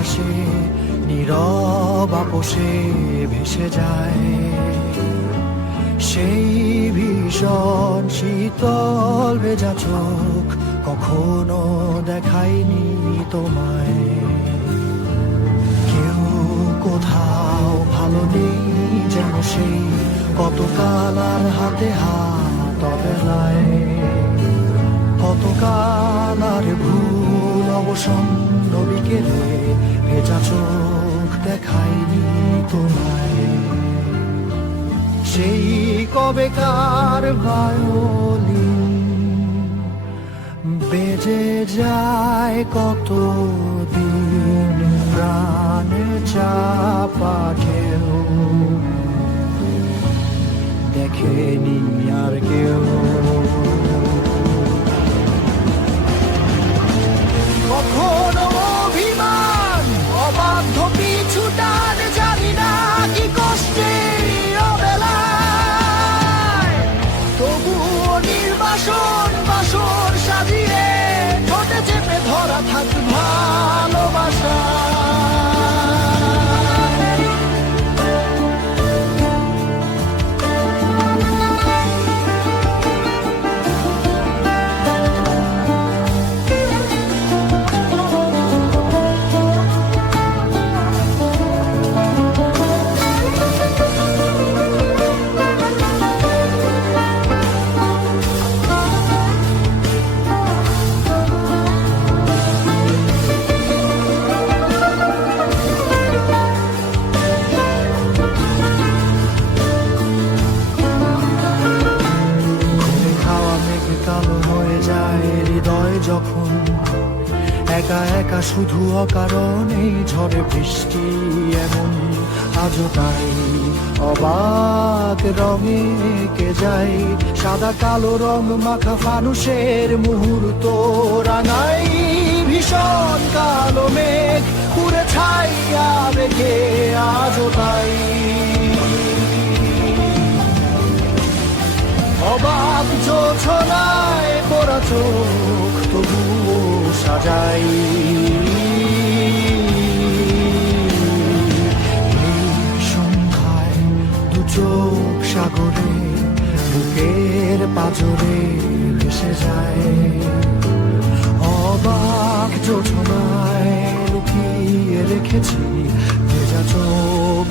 বাতাসে নীরব আপোষে ভেসে যায়। সেই ভীষণ শীতল ভেজা চোখ কখনো দেখায়নি তোমায়। কেউ কোথাও ভালো নেই যেন সেই কতকাল আর হাতে হাত অবেলায়। কতকাল আর ভুল অবসন্ন বিকেলে ভেজা চোখ দেখায়নি তোমায়। সেই কবেকার ভায়োলিন বেজে যায় কতদিন প্রাণে চাপা ঢেউ দেখেনি আর কেউ। কখনো অভিমান অবাধ্য পিছু টান জানি না কি কষ্টে অবেলায়। তবুও নির্বাসন বাসর সাজিয়ে ঠোঁটে চেপে ধরা থাক ভালোবাসা। যখন একা একা শুধু অকারণে ঝড়ে বৃষ্টি এমন আজও তাই অবাক রঙে কে যায়। সাদা কালো রং মাখা ফানুষের মুহূর্ত রাঙাই ভীষণ কালো মেঘ পুরে ছাইয়া রেখে আজও তাই। অবাক জোছনায় পোড়া চোখ তবুও সাজাই। এই সন্ধ্যায় দু চোখ সাগরে বুকের পাঁজরে ভেসে যায়। অবাক জোছনায় লুকিয়ে রেখেছি ভেজা চোখ